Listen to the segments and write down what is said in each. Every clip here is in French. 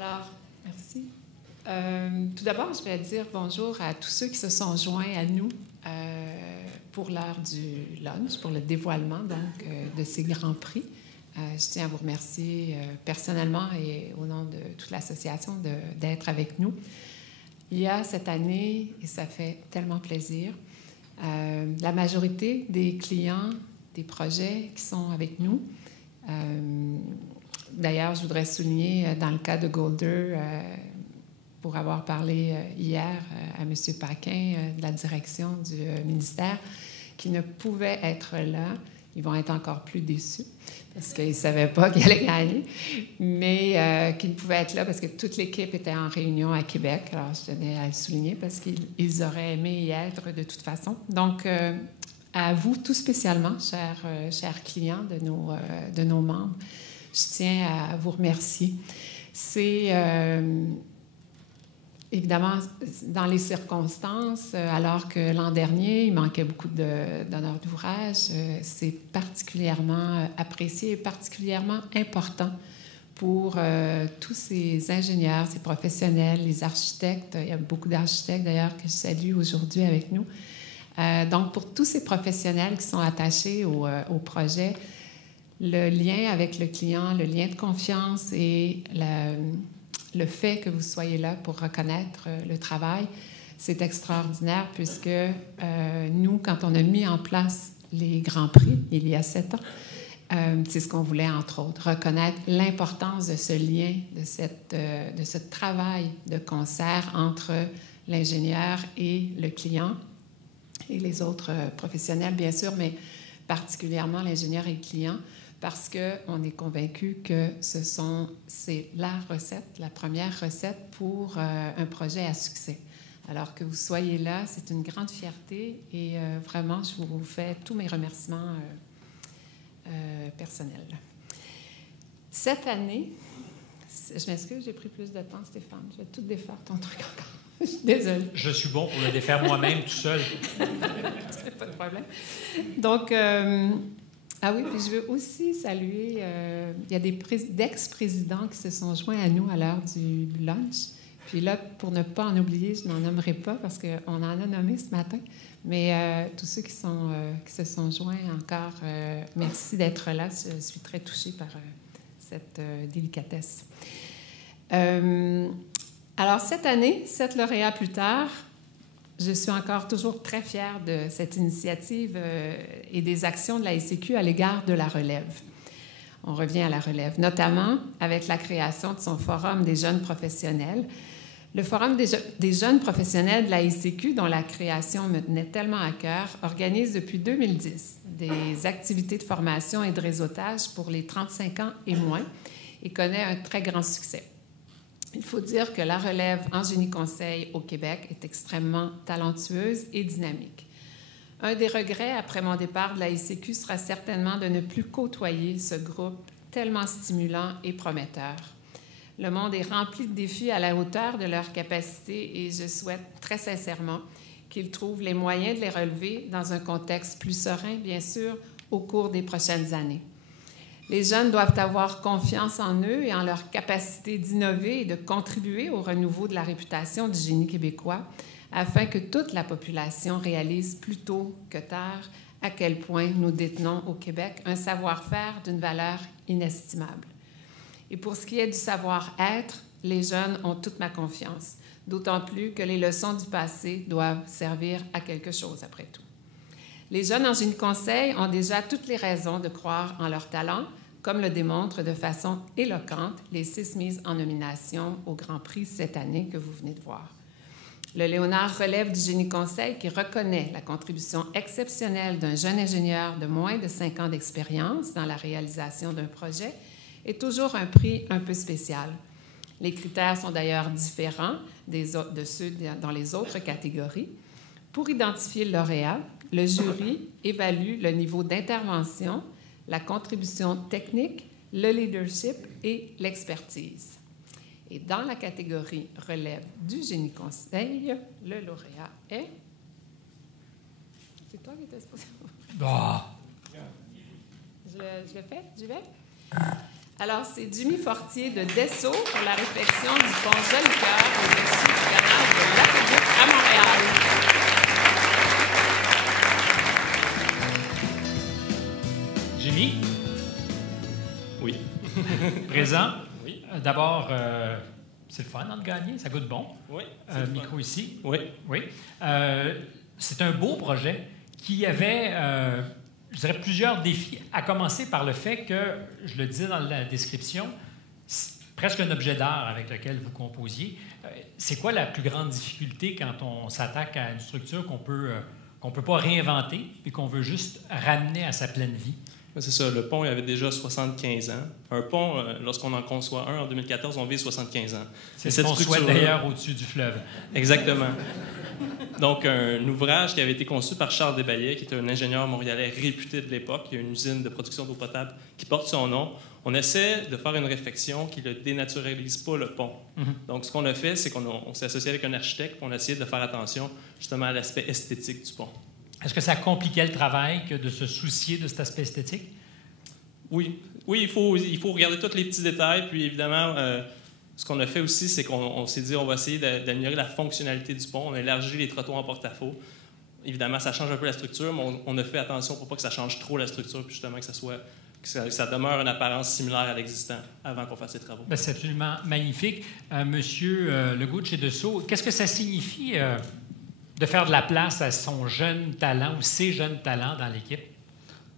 Alors, merci. Tout d'abord, je vais dire bonjour à tous ceux qui se sont joints à nous pour l'heure du lunch, pour le dévoilement donc, de ces grands prix. Je tiens à vous remercier personnellement et au nom de toute l'association d'être avec nous. Il y a cette année, et ça fait tellement plaisir, la majorité des clients, des projets qui sont avec nous. D'ailleurs, je voudrais souligner dans le cas de Golder, pour avoir parlé hier à M. Paquin de la direction du ministère, qui ne pouvait être là. Ils vont être encore plus déçus parce qu'ils ne savaient pas qu'ils allaient gagner, mais qu'ils pouvaient être là parce que toute l'équipe était en réunion à Québec. Alors, je tenais à le souligner parce qu'ils auraient aimé y être de toute façon. Donc, à vous tout spécialement, chers clients de nos membres, je tiens à vous remercier. C'est évidemment dans les circonstances, alors que l'an dernier, il manquait beaucoup d'honneurs d'ouvrage, c'est particulièrement apprécié et particulièrement important pour tous ces ingénieurs, ces professionnels, les architectes. Il y a beaucoup d'architectes d'ailleurs que je salue aujourd'hui avec nous. Donc, pour tous ces professionnels qui sont attachés au projet, le lien avec le client, le lien de confiance et le fait que vous soyez là pour reconnaître le travail, c'est extraordinaire puisque nous, quand on a mis en place les Grands Prix il y a 7 ans, c'est ce qu'on voulait, entre autres, reconnaître l'importance de ce lien, de ce travail de concert entre l'ingénieur et le client et les autres professionnels, bien sûr, mais particulièrement l'ingénieur et le client, parce qu'on est convaincu que c'est la recette, la première recette pour un projet à succès. Alors que vous soyez là, c'est une grande fierté et vraiment, je vous fais tous mes remerciements personnels. Cette année, je m'excuse, j'ai pris plus de temps, Stéphane. Je vais tout défaire ton truc encore. Je suis désolée. Je suis bon pour le défaire moi-même tout seul. Pas de problème. Donc, ah oui, puis je veux aussi saluer, il y a des d'ex-présidents qui se sont joints à nous à l'heure du lunch. Puis là, pour ne pas en oublier, je n'en nommerai pas parce qu'on en a nommé ce matin, mais tous ceux qui se sont joints encore, merci d'être là. Je suis très touchée par cette délicatesse. Alors, cette année, 7 lauréats plus tard, je suis encore toujours très fière de cette initiative et des actions de la SCQ à l'égard de la relève. On revient à la relève, notamment avec la création de son Forum des jeunes professionnels. Le Forum des jeunes professionnels de la SCQ, dont la création me tenait tellement à cœur, organise depuis 2010 des activités de formation et de réseautage pour les 35 ans et moins et connaît un très grand succès. Il faut dire que la relève en génie conseil au Québec est extrêmement talentueuse et dynamique. Un des regrets après mon départ de la SCQ sera certainement de ne plus côtoyer ce groupe tellement stimulant et prometteur. Le monde est rempli de défis à la hauteur de leurs capacités et je souhaite très sincèrement qu'ils trouvent les moyens de les relever dans un contexte plus serein, bien sûr, au cours des prochaines années. Les jeunes doivent avoir confiance en eux et en leur capacité d'innover et de contribuer au renouveau de la réputation du génie québécois afin que toute la population réalise plus tôt que tard à quel point nous détenons au Québec un savoir-faire d'une valeur inestimable. Et pour ce qui est du savoir-être, les jeunes ont toute ma confiance, d'autant plus que les leçons du passé doivent servir à quelque chose après tout. Les jeunes en génie conseil ont déjà toutes les raisons de croire en leur talent, comme le démontrent de façon éloquente les 6 mises en nomination au Grand Prix cette année que vous venez de voir. Le Léonard relève du génie conseil qui reconnaît la contribution exceptionnelle d'un jeune ingénieur de moins de 5 ans d'expérience dans la réalisation d'un projet est toujours un prix un peu spécial. Les critères sont d'ailleurs différents de ceux dans les autres catégories. Pour identifier le lauréat, le jury évalue le niveau d'intervention, la contribution technique, le leadership et l'expertise. Et dans la catégorie relève du génie conseil, le lauréat est... C'est toi qui étais supposé... Ah. Je le fais? J'y vais? Alors, c'est Jimmy Fortier de Dessau pour la réflexion du pont Jolicoeur au-dessus du canal de l'Aqueduc à Montréal. Jimmy? Oui. Présent? Oui. D'abord, c'est le fun de gagner, ça goûte bon. Oui. Micro ici. Oui. Oui. C'est un beau projet qui avait, je dirais, plusieurs défis, à commencer par le fait que, je le disais dans la description, c'est presque un objet d'art avec lequel vous composiez. C'est quoi la plus grande difficulté quand on s'attaque à une structure qu'on peut pas réinventer et qu'on veut juste ramener à sa pleine vie? C'est ça, le pont il avait déjà 75 ans. Un pont, lorsqu'on en conçoit un en 2014, on vit 75 ans. C'est ce qu'on souhaite d'ailleurs au-dessus du fleuve. Exactement. Donc, un ouvrage qui avait été conçu par Charles Desbaillets, qui était un ingénieur montréalais réputé de l'époque. Il y a une usine de production d'eau potable qui porte son nom. On essaie de faire une réflexion qui ne dénaturalise pas le pont. Donc, ce qu'on a fait, c'est qu'on s'est associé avec un architecte et on a essayé de faire attention justement à l'aspect esthétique du pont. Est-ce que ça compliquait le travail que de se soucier de cet aspect esthétique? Oui. Oui, il faut regarder tous les petits détails. Puis, évidemment, ce qu'on a fait aussi, c'est qu'on s'est dit on va essayer d'améliorer la fonctionnalité du pont. On a élargi les trottoirs en porte-à-faux. Évidemment, ça change un peu la structure, mais on a fait attention pour pas que ça change trop la structure, puis justement que ça demeure une apparence similaire à l'existant avant qu'on fasse les travaux. Bien, c'est absolument magnifique. Monsieur Legault de chez Dessau, qu'est-ce que ça signifie de faire de la place à son jeune talent ou ses jeunes talents dans l'équipe?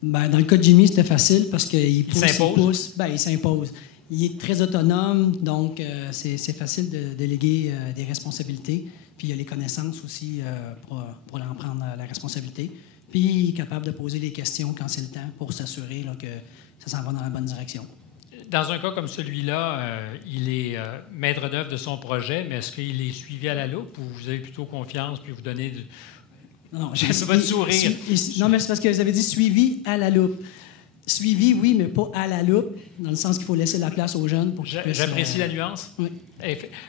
Bien, dans le cas de Jimmy, c'était facile parce qu'il pousse. Bien, il s'impose. Il est très autonome, donc c'est facile de déléguer des responsabilités. Puis il a les connaissances aussi pour en prendre la responsabilité. Puis il est capable de poser les questions quand c'est le temps pour s'assurer là, que ça s'en va dans la bonne direction. Dans un cas comme celui-là, il est maître d'œuvre de son projet, mais est-ce qu'il est suivi à la loupe ou vous avez plutôt confiance puis vous donnez... Non, j'aime votre sourire. Non, mais c'est parce que vous avez dit suivi à la loupe. Suivi, oui, mais pas à la loupe, dans le sens qu'il faut laisser la place aux jeunes pour qu'ils puissent... J'apprécie la nuance. Oui.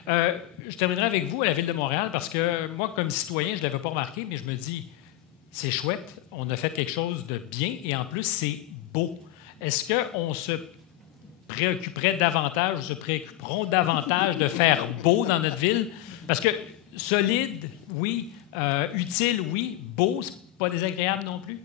Je terminerai avec vous à la Ville de Montréal parce que moi, comme citoyen, je ne l'avais pas remarqué, mais je me dis, c'est chouette, on a fait quelque chose de bien et en plus, c'est beau. Est-ce qu'on se préoccuperait davantage ou se préoccuperont davantage de faire beau dans notre ville? Parce que solide, oui. Utile, oui. Beau, c'est pas désagréable non plus?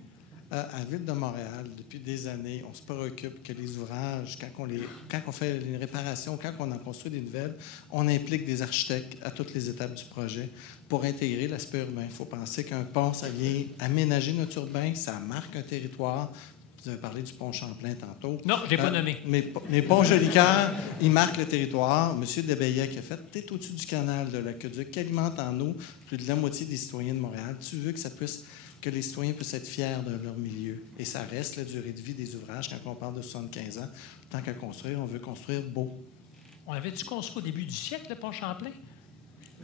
À la Ville de Montréal, depuis des années, on se préoccupe que les ouvrages, quand on fait une réparation, quand on en construit des nouvelles, on implique des architectes à toutes les étapes du projet pour intégrer l'aspect urbain. Il faut penser qu'un pont, ça vient aménager notre urbain, ça marque un territoire. Vous avez parlé du pont Champlain tantôt. Non, je ne l'ai pas nommé. Mais pont Jolicoeur, il marque le territoire. M. Desbaillets qui a fait peut-être au-dessus du canal de l'Aqueduc, qui alimente en eau plus de la moitié des citoyens de Montréal. Tu veux que les citoyens puissent être fiers de leur milieu. Et ça reste la durée de vie des ouvrages quand on parle de 75 ans. Tant qu'à construire, on veut construire beau. On avait-tu construit au début du siècle, le pont Champlain?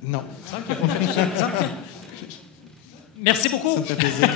Non. Merci beaucoup. Ça me fait plaisir.